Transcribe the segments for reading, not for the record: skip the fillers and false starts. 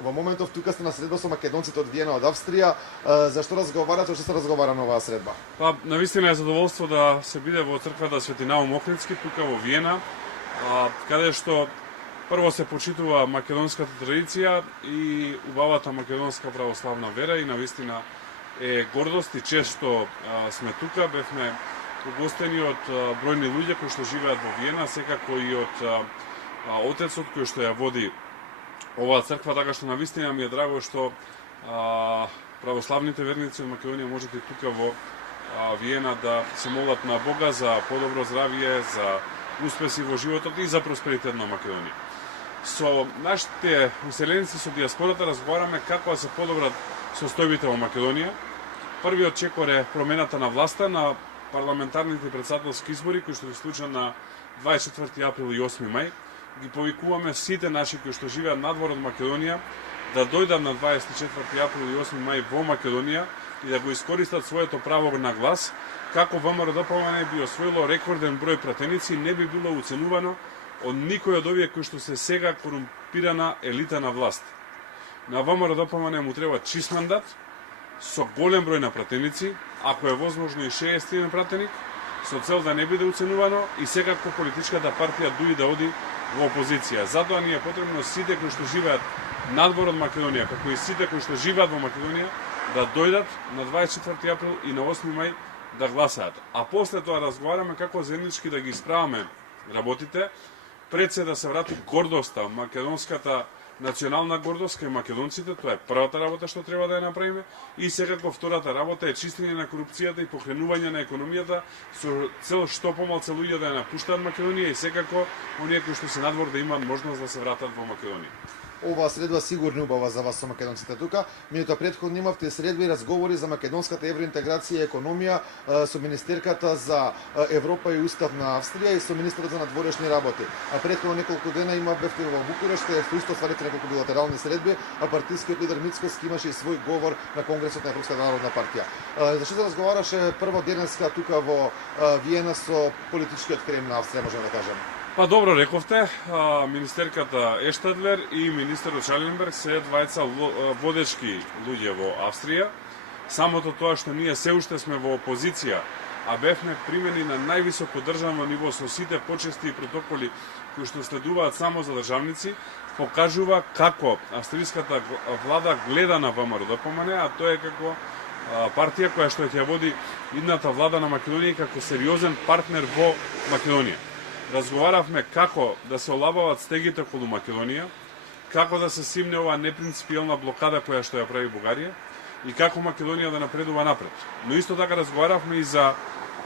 Во моментов тука сте на средба со македонците од Виена од Австрија. Зашто разговарате, што се разговара на оваа средба? Па, навистина е задоволство да се биде во црквата Свети Наум Охридски, тука во Виена, каде што прво се почитува македонската традиција и убавата македонска православна вера и навистина е гордост и чест што сме тука. Бевме угостени од бројни луѓе кои што живеат во Виена, секако и од отецот кој што ја води оваа црква, така што навистина ми е драго што православните верници од Македонија можете тука во Виена да се молат на Бога за подобро здравје, за успеси во животот и за просперитет на Македонија. Со нашите уселеници со диаспората разговараме како да се подобрат состојбите во Македонија. Првиот чекор е промената на власта на парламентарните и претседателски избори кои што се случат на 24 април и 8 мај. Ги повикуваме сите наши кои што живеат надвор од Македонија да дојдат на 24 април и 8 мај во Македонија и да го искористат своето право на глас, како ВМРО-ДПМН би освоило рекорден број пратеници и не би било уценувано од никој од овие кои што се сега корумпирана елита на власт. На ВМРО-ДПМН му треба чист мандат со голем број на пратеници, ако е возможно и 61 пратеник, со цел да не биде уценувано и секако политичката партија дуи да оди во опозиција. Затоа ни е потребно сите кои што живеат надвор од Македонија, како и сите кои што живеат во Македонија, да дојдат на 24 април и на 8 мај да гласаат. А после тоа разговараме како заеднички да ги исправаме работите, пред се да се врати гордоста, македонската национална гордост кај македонците, тоа е првата работа што треба да ја направиме, и секако втората работа е чистење на корупцијата и покренување на економијата со цел што помалку луѓе да ја напуштаат Македонија и секако оние кои што се надвор да имаат можност да се вратат во Македонија. Оваа средба сигурно убава за вас со македонците тука. Минута претходно имавте средби и разговори за македонската евроинтеграција и економија со министерката за Европа и Устав на Австрија и со министерот за надворешни работи. А претходно неколку дена бевте во Букурешт, што исто стварите неколку билатерални средби, а партискиот лидер Мицкоски имаше и свој говор на Конгресот на Европската народна партија. Зашто се разговараше прво денеска тука во Виена со политичкиот крем на Австрија, можеме да кажеме? Па добро рековте, министерката Ештадлер и министерот Шаленберг се двајца водечки луѓе во Австрија. Самото тоа што ние се уште сме во опозиција, а бевме примени на највисоко државно ниво со сите почести и протоколи кои што следуваат само за државници, покажува како австријската влада гледа на ВМРО-ДПМН, а тоа е како партија која што ќе води идната влада на Македонија како сериозен партнер во Македонија. Разговаравме како да се олабават стегите околу Македонија, како да се симне оваа непринципијална блокада која што ја прави Бугарија и како Македонија да напредува напред. Но исто така разговаравме и за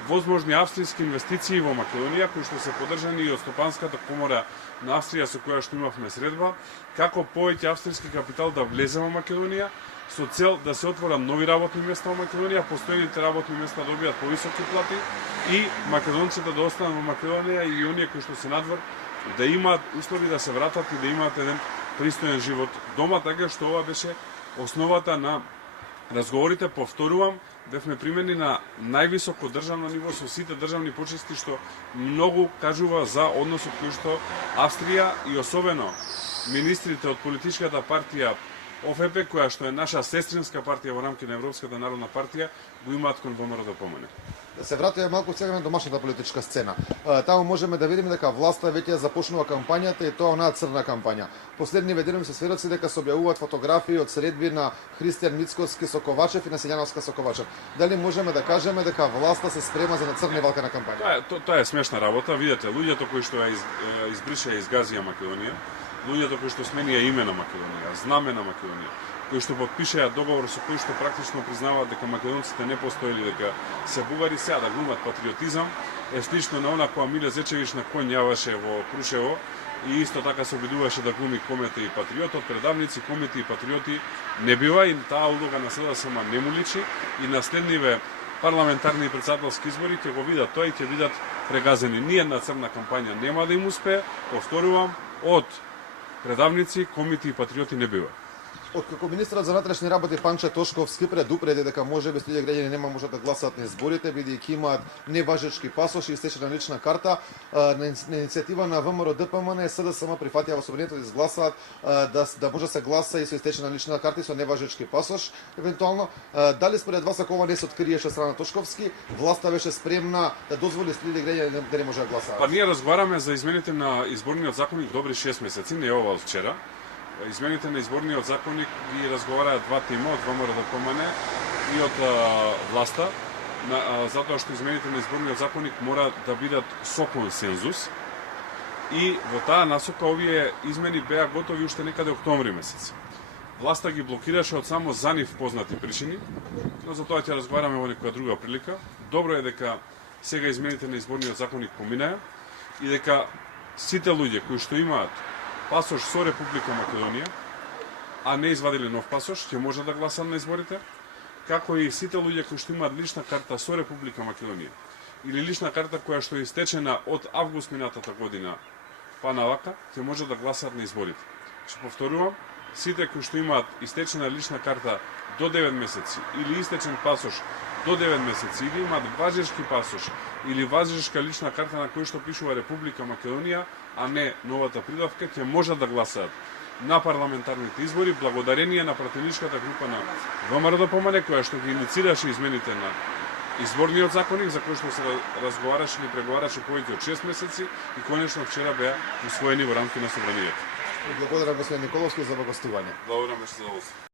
возможни австријски инвестиции во Македонија, кои што се поддржани и од Стопанската комора на Австрија со која што имавме средба, како повеќе австријски капитал да влезе во Македонија, со цел да се отворат нови работни места во Македонија, постојните работни места добијат повисоки плати и македонците да останат во Македонија и оние кои што се надвор да имаат услови да се вратат и да имаат еден пристоен живот дома, така што ова беше основата на разговорите. Повторувам, бевме примени на највисоко државно ниво со сите државни почести што многу кажува за односот кој што Австрија и особено министрите од политичката партија ОФП, која што е наша сестринска партија во рамки на Европската народна партија, го имаат кон ВМРО-ДПМН. Да се вратиме малку сега на домашната политичка сцена. Таму можеме да видиме дека власта веќе започнува кампањата и тоа онаа црна кампања. Последни деневи се сведоци дека се објавуваат фотографии од средби на Христијан Мицкоски со Ковачев и на Силјановска со Ковачев. Дали можеме да кажеме дека власта се спрема за нацрневалка на кампања? Тоа е смешна работа. Видете, луѓето кои што ја избриша и изгазија Македонија, луѓето кои што сменија име на Македонија, знаме на Македонија, кои што подпишеа договор со кој што практично признаваат дека македонците не постоеле, дека се бугари, сега да глумат патриотизам, е слично на она која Миле Зечевич на конј јаваше во Крушево и исто така се обидуваше да глуми комете и патриотот, предавници, комити и патриоти не бива и таа улога на СДСМ не му личи и наследниве парламентарни и претседателски избори ќе го видат тоа и ќе видат прегазени. Ниједна црна кампања нема да им успее, повторувам, од предавници, комити и патриоти не бива. Откако министерот за внатрешни работи Панче Тошковски предупреди дека можеби студија граѓани нема можат да гласаат на изборите бидејќи имаат неважечки пасоши и стечена лична карта, на иницијатива на ВМРО ДПМН СДСМ прифатија во собранието да изгласаат да може да се гласа и со истечена лична карта и со неважечки пасош евентуално. Дали според вас ако ова не се откриеше страна Тошковски, власта беше спремна да дозволи студија граѓани да не може да гласаат? Па ние разговараме за измените на изборниот законник добри 6 месеци, не ова од вчера. Измените на изборниот законник ги разговараат два тима од ВМРО ДПМН и од власта, затоа што измените на изборниот законник мора да бидат со консензус и во таа насока овие измени беа готови уште некаде октомври месец. Власта ги блокираше од само за нив познати причини, но за тоа ќе разговараме во некоја друга прилика. Добро е дека сега измените на изборниот законник поминаја и дека сите луѓе кои што имаат пасош со Република Македонија, а не извадили нов пасош, ќе може да гласат на изборите, како и сите луѓе кои што имаат лична карта со Република Македонија или лична карта која што е истечена од август минатата година па навака, ќе може да гласат на изборите. Ќе повторувам, сите кои што имаат истечена лична карта до 9 месеци или истечен пасош до 9 месеци или имаат важешки пасош или важешка лична карта на кој што пишува Република Македонија, а не новата придавка, ќе можат да гласаат на парламентарните избори благодарение на пратеничката група на ВМРО ДПМН која што ги иницираше измените на изборниот законник за кој што се разговараше или преговараше повеќе од 6 месеци и конечно вчера беа усвоени во рамки на собранието. Благодарам господин Николовски за гостување. Благодарам за